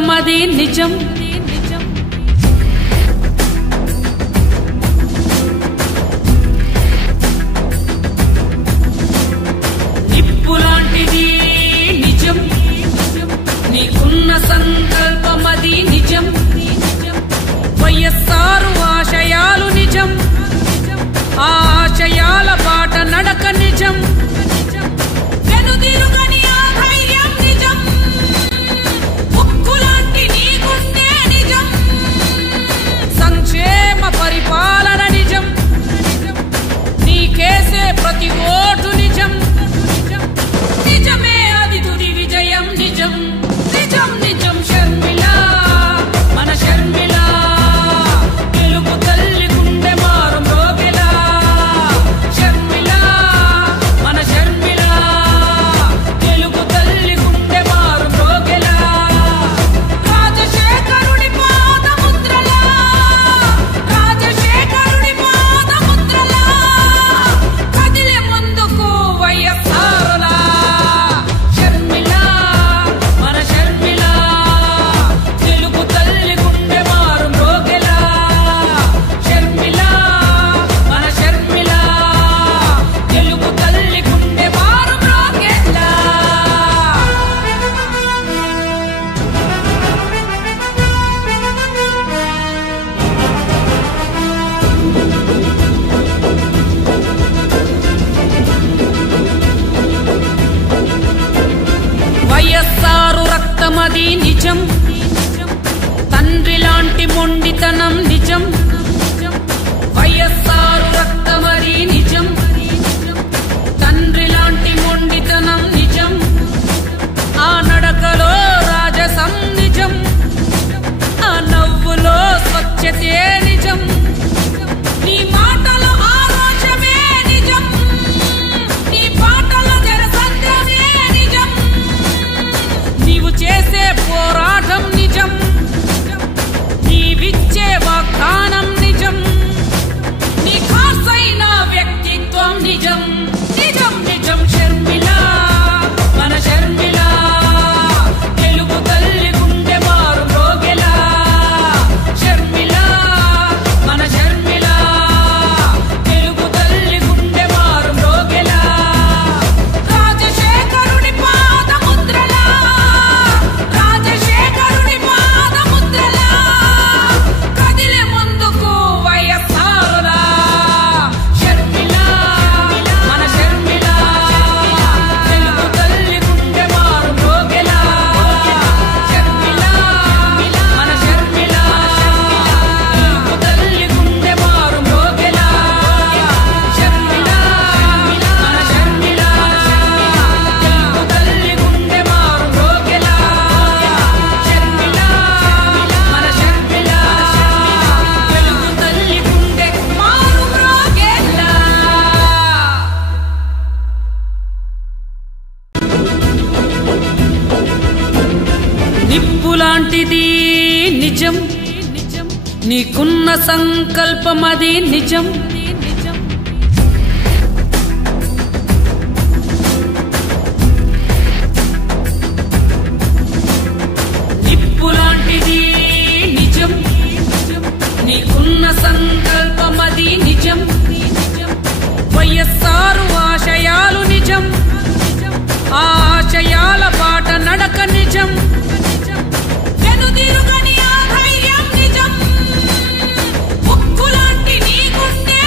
సంకల్పమది నిజం. నిప్పులాంటిది నిజం, నీకున్న సంకల్పమది నిజం. వైఎస్ఆర్ ఆశయాలు నిజం, ఆ ఆశయాల బాట నడక నిజం. వెనుదిరుగని ఆ ధైర్యం నిజం, ఉక్కులాంటి నీ గుండె నిజం. సంక్షేమ పరిపాలన నిజం, నీకేసే ప్రతి ఓటు నిజం. నిజమే అది తుది విజయం నిజం. నిజం నిజం షర్మిల, మన షర్మిల, తెలుగు తల్లి గుండె మారు మ్రోగెలా. షర్మిల, మన షర్మిల, తెలుగు తల్లి గుండె మారు మ్రోగెలా. రాజశేఖరుడి పాదముద్రలా, రాజశేఖరుడి పాదముద్రలా, కదిలే ముందుకు వైఎస్ఆర్లా. షర్మిల, మన షర్మిల, తెలుగు తల్లి గుండె మారు మ్రోగెలా. షర్మిల, మన షర్మిల, తెలుగు తల్లి గుండె మారు మ్రోగెలా. వైఎస్ఆర్ రక్తమది నిజం, తండ్రి లాంటి మొండితనం నిజం. వైఎస్ఆర్ రక్తమది నిజం, తండ్రి లాంటి మొండితనం నిజం. ఆ నడకలో రాజసం నిజం, ఆ నవ్వులో స్వచ్ఛతే నిజం. నీ మాటలో ఆరోచమే నిజం, నీ పాటలో జనసంద్రమే నిజం. నీవు చేసే పోరాటం నిజం, నీవిచ్చే వాగ్దానం నిజం. నీ ఖాసైన వ్యక్తిత్వం నిజం. నిజం నిజం షర్మిల, మన షర్మిల, తెలుగు తల్లి గుండె మారు మ్రోగెలా. షర్మిల, మన షర్మిల, తెలుగు తల్లి గుండె మారు మ్రోగెలా. రాజశేఖరుడి పాదముద్రలా, రాజశేఖరుడి పాదముద్రలా, కదిలే ముందుకు వైఎస్ఆర్లా. షర్మిల, మన షర్మిల, తెలుగు తల్లి గుండె మారు మ్రోగెలా. షర్మిల, మన షర్మిల, తెలుగు తల్లి గుండె మారు మ్రోగెలా. షర్మిల, మన షర్మిల, తెలుగు తల్లి గుండె మారు మ్రోగెలా. షర్మిల, మన షర్మిల, తెలుగు తల్లి గుండె మారు మ్రోగెలా. నిప్పులాంటిది నిజం, నీకున్న సంకల్పమది నిజం. నిప్పులాంటిది నిజం, నీకున్న సంకల్పమది నిజం. వైఎస్ఆర్ ఆశయాలు నిజం, ఆ ఆశయాల బాట నడక నిజం. వెనుదిరుగని ఆ ధైర్యం నిజం, ఉక్కులాంటి నీ గుండె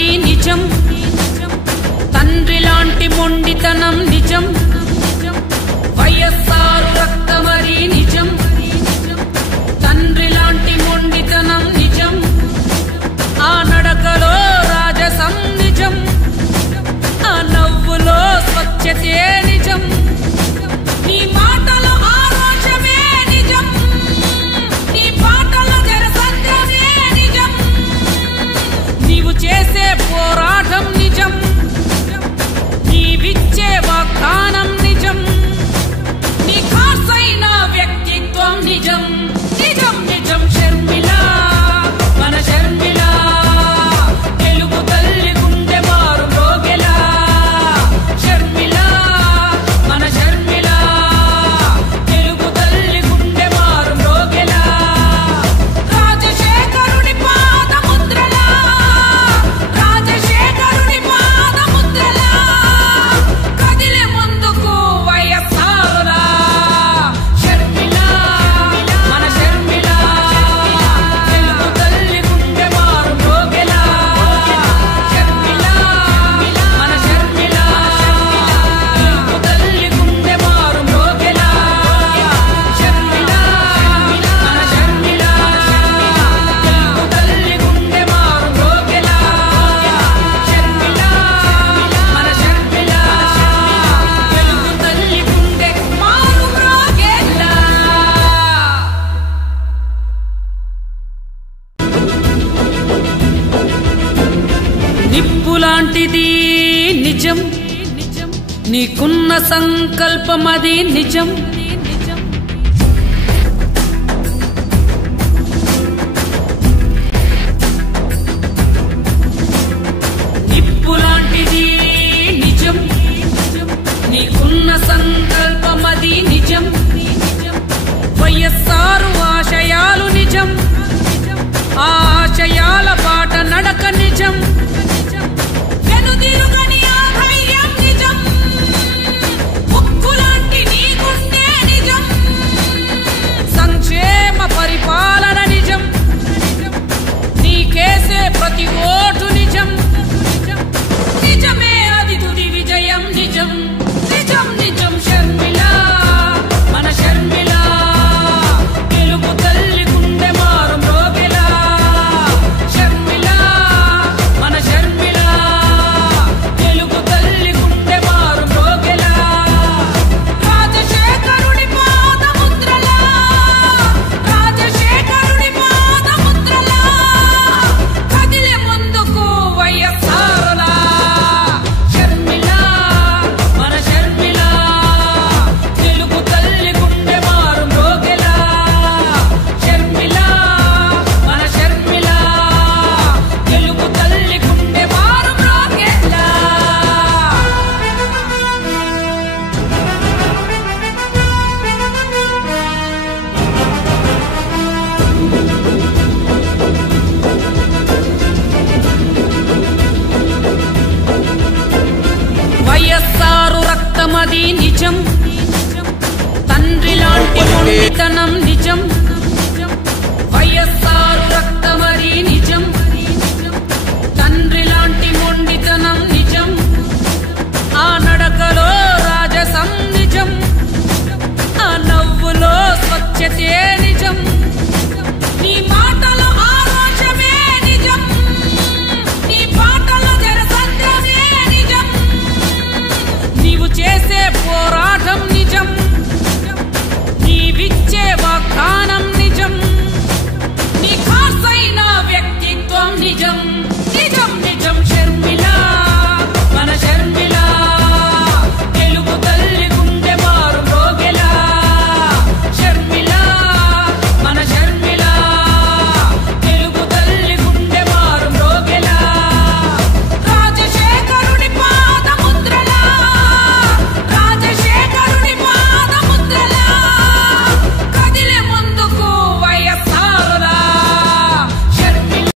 అది నిజం. తండ్రి లాంటి మొండితనం నిజం. వైఎస్ఆర్ రక్తమది నిజం. తండ్రి లాంటి మొండితనం నిజం. ఆ నడకలో రాజసం నిజం. ఆ నవ్వులో స్వచ్ఛతే నిజం. నీ మాటలో ఆరోచమే నిజం. నీ పాటలో జనసత్యమే నిజం. నీవు చేసే పోరాటం నిజం. నీవిచ్చే వాగ్దానం నిజం. నీ ఖాసైన వ్యక్తిత్వం నిజం. నిజం నిజం షర్మిల, మన షర్మిల, తెలుగు తల్లి గుండె మారు రోగెలా. షర్మిల, మన షర్మిల, తెలుగు తల్లి గుండె మారు రోగెలా. రాజశేఖరుడి పాదముద్రలా, రాజశేఖరుడి పాదముద్రలా కదిలే ముందుకు వైఎస్ఆరులా. షర్మిల, మన షర్మిల, తెలుగు తల్లి గుండె మారు రోగెలా. షర్మిల, మన షర్మిల, తెలుగు తల్లి గుండె మారు రోగెలా. షర్మిల, మన షర్మిల, తెలుగు తల్లి గుండె మారు రోగెలా. షర్మిల, మన షర్మిల, తెలుగు తల్లి గుండె మారు రోగెలా. నిప్పులాంటిది నిజం. నీకున్న సంకల్పం అది నిజం.